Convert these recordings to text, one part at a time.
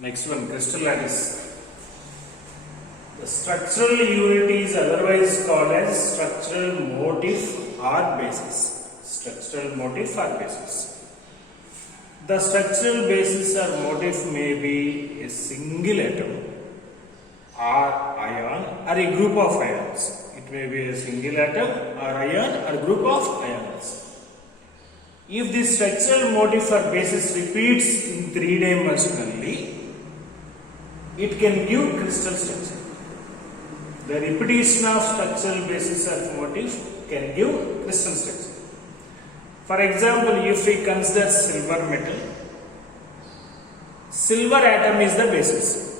Next one, crystal lattice. The structural unit is otherwise called as structural motif or basis. Structural motif or basis. The structural basis or motif may be a single atom or ion or a group of ions. It may be a single atom or ion or group of ions. If the structural motif or basis repeats in three-dimensionally, it can give crystal structure. The repetition of structural basis or motif can give crystal structure. For example, if we consider silver metal, silver atom is the basis.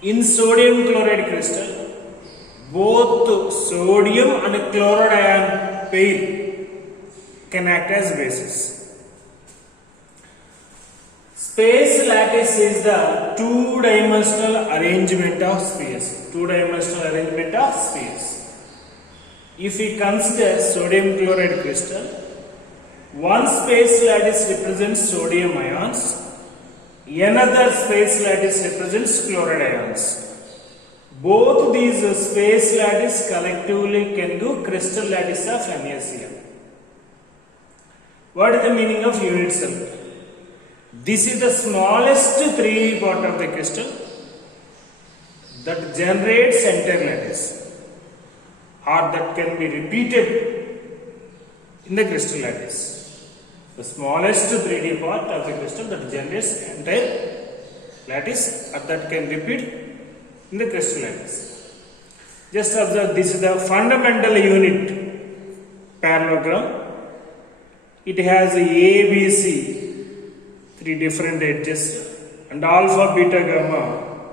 In sodium chloride crystal, both sodium and chloride ion pair can act as basis. Space lattice is the two-dimensional arrangement of spheres. Two-dimensional arrangement of spheres. If we consider sodium chloride crystal, one space lattice represents sodium ions, another space lattice represents chloride ions. Both these space lattice collectively can give crystal lattice of NaCl. What is the meaning of unit cell? This is the smallest 3D part of the crystal that generates entire lattice or that can be repeated in the crystal lattice. The smallest 3D part of the crystal that generates entire lattice or that can repeat in the crystal lattice. Just observe, this is the fundamental unit parallelogram. It has A, B, C, three different edges, and alpha, beta, gamma,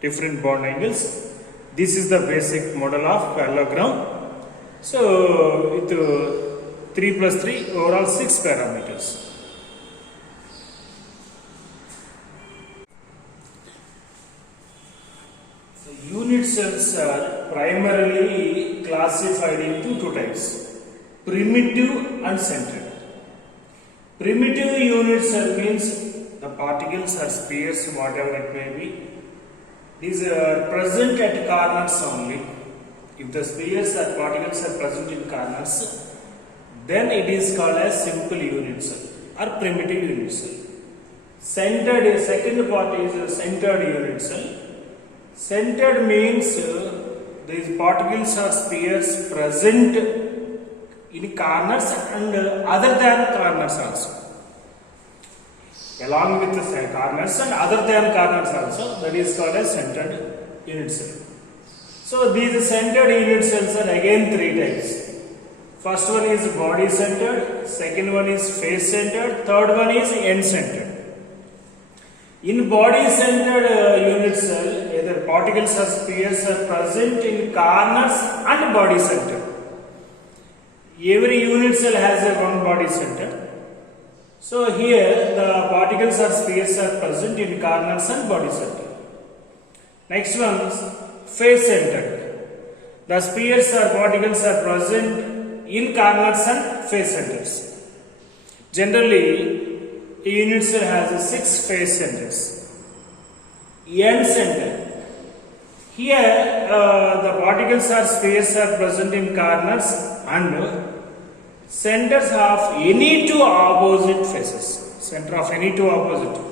different bond angles. This is the basic model of parallelogram. So, with 3 plus 3, overall 6 parameters. The unit cells are primarily classified into two types: primitive and centered. Primitive unit cell means the particles or spheres, whatever it may be, these are present at corners only. If the spheres or particles are present in corners, then it is called as simple unit cell or primitive unit cell. Centered, second part is centered unit cell. Centered means these particles or spheres present in corners and other than corners also. Along with the corners and other than corners also, that is called as centered unit cell. So these centered unit cells are again three types. First one is body centered, second one is face centered, third one is end centered. In body centered unit cell, either particles or spheres are present in corners and body centered. Every unit cell has a one body center. So here the particles or spheres are present in corners and body center. Next one is face centered. The spheres or particles are present in corners and face centers. Generally, a unit cell has 6 face centers. End center. Here the particles or spheres are present in corners and centers of any two opposite faces. Center of any two opposite.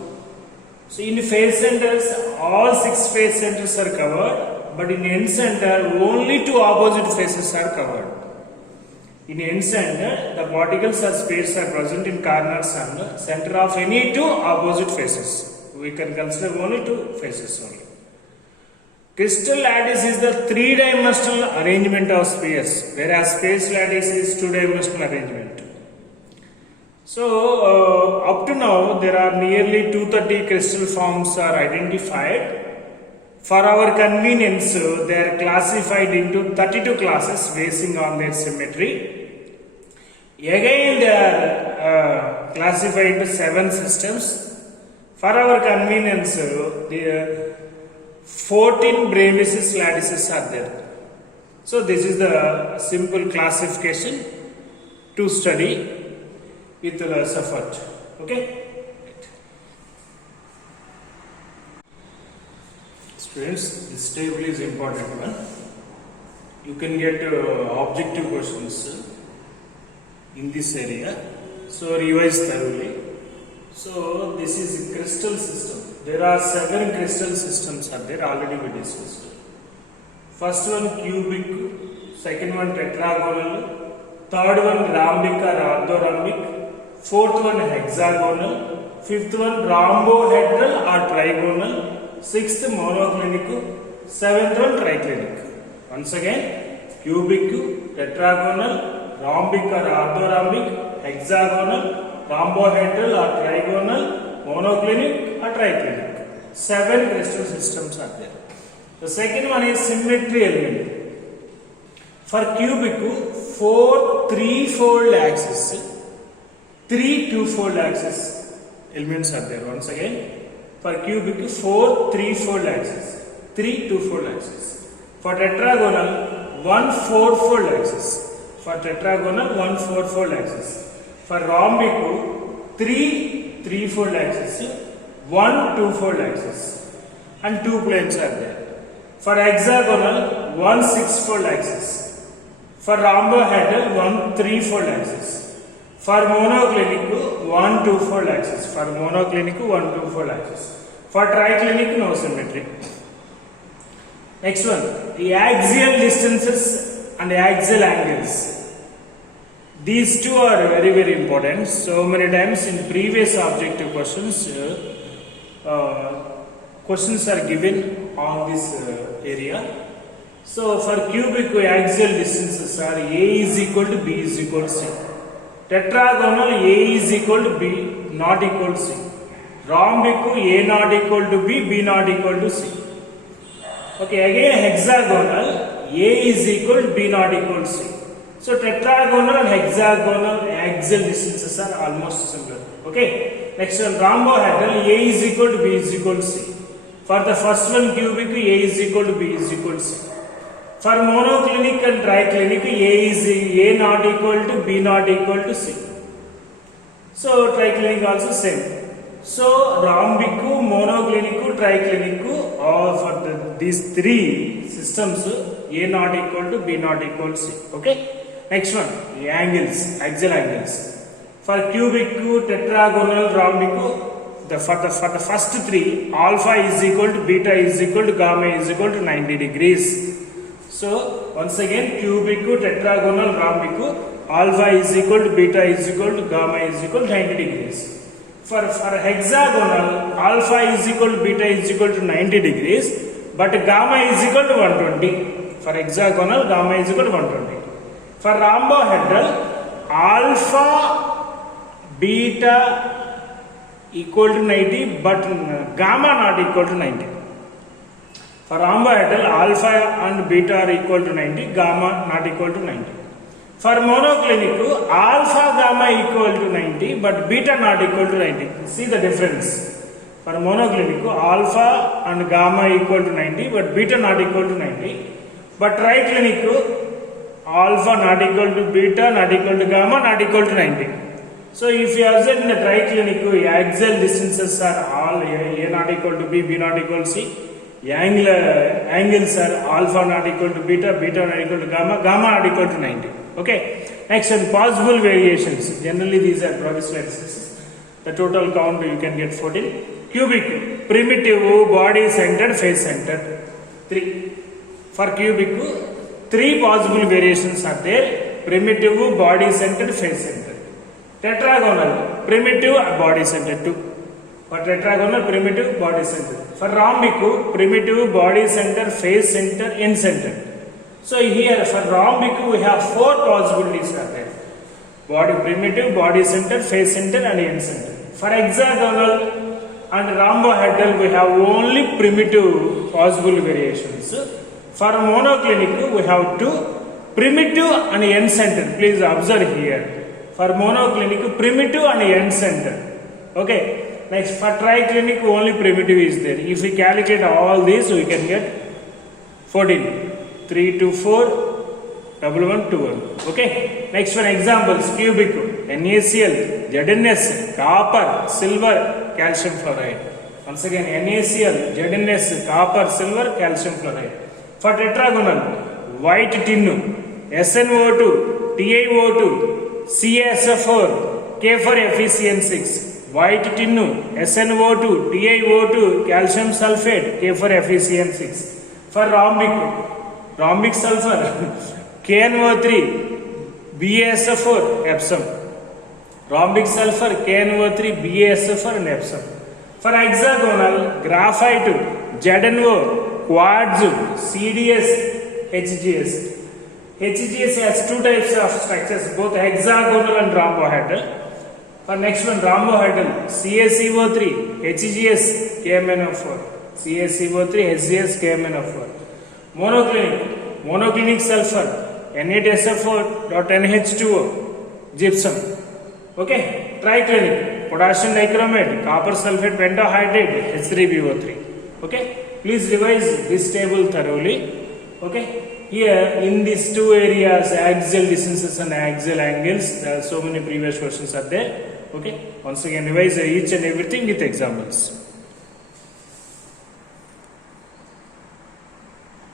So in face centers, all 6 face centers are covered, but in end center, only 2 opposite faces are covered. In end center, the particles or spheres are present in corners and center of any two opposite faces. We can consider only 2 faces only. Crystal lattice is the 3-dimensional arrangement of spheres, whereas space lattice is 2-dimensional arrangement. So, up to now, there are nearly 230 crystal forms are identified. For our convenience, they are classified into 32 classes basing on their symmetry. Again, they are classified into 7 systems. For our convenience, the 14 Bravais lattices are there. So this is the simple classification to study with less effort. Okay. Students, this table is important one. You can get objective questions in this area. So revise thoroughly. So this is crystal system. There are 7 crystal systems are there, already we discussed. First one cubic, second one tetragonal, third one rhombic or orthorhombic, fourth one hexagonal, fifth one rhombohedral or trigonal, sixth monoclinic, seventh one triclinic. Once again, cubic, tetragonal, rhombic or orthorhombic, hexagonal, rhombohedral or trigonal, monoclinic or triclinic. 7 crystal systems are there. The second one is symmetry element. For cubic, 4 3-fold axis, 3 2-fold axis elements are there. Once again, for cubic, 4 3-fold axis, 3 2-fold axis. For tetragonal, 1 4-fold axis. For tetragonal, 1 4-fold axis. For rhombic, 3 3-fold axis, 1 2-fold axis, and 2 planes are there. For hexagonal, 1 6-fold axis. For rhombohedral, 1 3-fold axis. For monoclinic, 1 2-fold axis. For monoclinic, 1 2-fold axis. For triclinic, no symmetry. Next one, the axial distances and axial angles. These two are very, very important. So many times in previous objective questions, questions are given on this area. So for cubic, axial distances are A is equal to B is equal to C. Tetragonal, A is equal to B not equal to C. Rhombic, A not equal to B, B not equal to C. Okay, again hexagonal, A is equal to B not equal to C. So tetragonal and hexagonal axial distances are almost similar. Okay, next one, rhombohedral, A is equal to B is equal to C. For the first one, cubic, A is equal to B is equal to C. For monoclinic and triclinic, A not equal to B not equal to C. So triclinic also same. So rhombic, monoclinic, triclinic, all for these 3 systems, A not equal to B not equal to C. Okay. Next one, the angles, axial angles. For cubic, tetragonal, rhombic, for the first 3, alpha is equal to beta is equal to gamma is equal to 90 degrees. So once again, cubic, tetragonal, rhombic, alpha is equal to beta is equal to gamma is equal to 90 degrees. For hexagonal, alpha is equal to beta is equal to 90 degrees, but gamma is equal to 120. For hexagonal, gamma is equal to 120. For rhombohedral, alpha, beta equal to 90, but gamma not equal to 90. For rhombohedral, alpha and beta are equal to 90, gamma not equal to 90. For monoclinic, alpha gamma equal to 90, but beta not equal to 90. See the difference. For monoclinic, alpha and gamma equal to 90, but beta not equal to 90. But triclinic, alpha not equal to beta not equal to gamma not equal to 90. So if you observe in the triclinic, axial distances are all A not equal to B, B not equal to C. Angles are alpha not equal to beta, beta not equal to gamma, gamma not equal to 90. Okay. Next one, possible variations. Generally these are progressive axes. The total count you can get 14. Cubic, primitive, body centered, face centered. 3. For cubic, 3 possible variations are there. Primitive, body centered, face centered. Tetragonal, primitive, body centered 2. For tetragonal, primitive, body centered. For rhombic, primitive, body centered, face centered, end centered. So here for rhombic we have 4 possibilities are there. Body primitive, body centered, face centered, and end centered. For hexagonal and rhombohedral we have only primitive possible variations. For monoclinic we have 2, primitive and end centered. Please observe here. For monoclinic, primitive and end centered. Okay. Next, for triclinic only primitive is there. If we calculate all these, we can get 14. 3 to 4, 1 1 2 1. Okay. Next one, examples: cubic, NaCl, ZnS, copper, silver, calcium fluoride. Once again, NaCl, ZnS, copper, silver, calcium chloride. For tetragonal, white tin, SnO2, TiO2, CaSO4, K for FeCN6. White tin, SnO2, TiO2, calcium sulfate, K for FeCN6. For rhombic sulfur, KNO3, BaSO4, Epsom. Rhombic sulfur, KNO3, BaSO4 and Epsom. For hexagonal, graphite, ZnO, quartz, CdS, HGS. HGS has two types of structures, both hexagonal and rhombohedral. For next one, rhombohedral, CaCO3, HGS, KMnO4. CaCO3, HGS, KMnO4. Monoclinic sulfur, Na2SO4.NH2O, gypsum. Okay, triclinic, potassium dichromate, copper sulfate pentahydrate, H3BO3. Okay, please revise this table thoroughly. Okay, here in these two areas, axial distances and axial angles, there are so many previous questions are there. Okay, once again revise each and everything with examples.